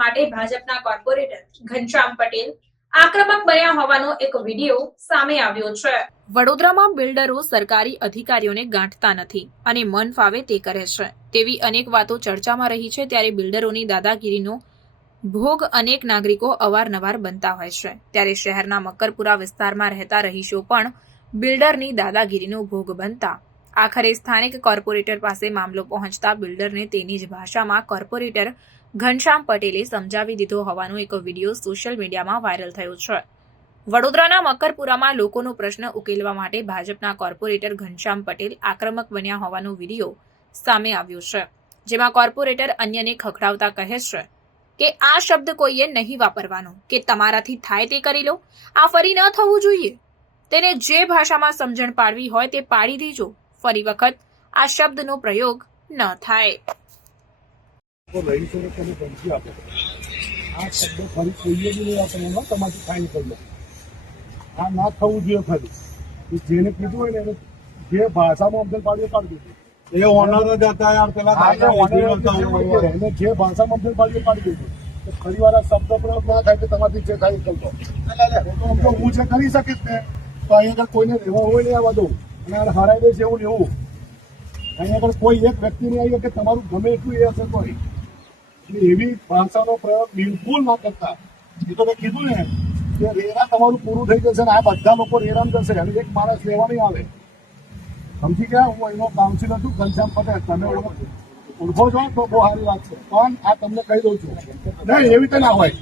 માટે ભાજપના કોર્પોરેટર ઘનશ્યામ પટેલ આક્રમક બન્યા હોવાનો એક વિડીયો સામે આવ્યો છે। વડોદરામાં બિલ્ડરો સરકારી અધિકારીઓને ગાંઠતા નથી અને મન ફાવે તે કરે છે તેવી અનેક વાતો ચર્ચામાં રહી છે। ત્યારે બિલ્ડરોની દાદાગીરીનો ભોગ અનેક નાગરિકો અવારનવાર બનતા હોય છે। ત્યારે શહેરના મકરપુરા વિસ્તારમાં રહેતા રહીશો પણ બિલ્ડરની દાદાગીરીનો ભોગ બનતા આખરે સ્થાનિક કોર્પોરેટર પાસે મામલો પહોંચતા બિલ્ડરને તેની જ ભાષામાં કોર્પોરેટર ઘનશ્યામ પટેલે સમજાવી દીધો હોવાનો એક વિડીયો સોશિયલ મીડિયામાં વાયરલ થયો છે। વડોદરાના મકરપુરામાં લોકોનો પ્રશ્ન ઉકેલવા માટે ભાજપના કોર્પોરેટર ઘનશ્યામ પટેલ આક્રમક બન્યા હોવાનો વિડીયો સામે આવ્યો છે, જેમાં કોર્પોરેટર અન્યને ખખડાવતા કહે છે કે આ શબ્દ કોઈએ નહીં વાપરવાનો કે તમારાથી થાય તે કરી લો, આ ફરી ન થવું જોઈએ। તેને જે ભાષામાં સમજણ પાડવી હોય તે પાડી દેજો, ફરી વખત આ શબ્દનો પ્રયોગ ન થાય। આ શબ્દ ફરી કોઈએ બી નહીં વાપરવાનો, તમારી ફાઇન કરી લો, આ ના થવું જોઈએ। ફરી જેને કીધું હોય ને જે ભાષામાં અમદલ પાડીએ પાડી દીધું, એ ઓનર જ હતા યાર, પેલા એને જે ભાષામાં અમદલ પાડીએ પાડી દીધું। ફરી વાર આ શબ્દ પ્રયોગ ના થાય કે તમારી જે થાય કરતો, હું જે કરી શકીશ ને તો અહીંયા આગળ કોઈને રહેવા હોય ને આવવા દઉં અને હરાઈ દઈશ એવું ને એવું। અહીંયા આગળ કોઈ એક વ્યક્તિ નહીં આવી કે તમારું ગમે એટલું એ હશે તો એવી ભાષાનો પ્રયોગ બિલકુલ ના કરતા। એ તો મેં કીધું ને કે રેરા તમારું પૂરું થઈ જશે ને આ બધા લોકો રેરામ જશે અને એક માણસ લેવા નહીં આવે, સમજી ગયા? હું એનો કાઉન્સિલર છું ઘનશ્યામ પટેલ, તમે ઓળખો છો તો બહુ સારી વાત છે, પણ આ તમને કહી દઉં છું નહીં એવી રીતે ના હોય।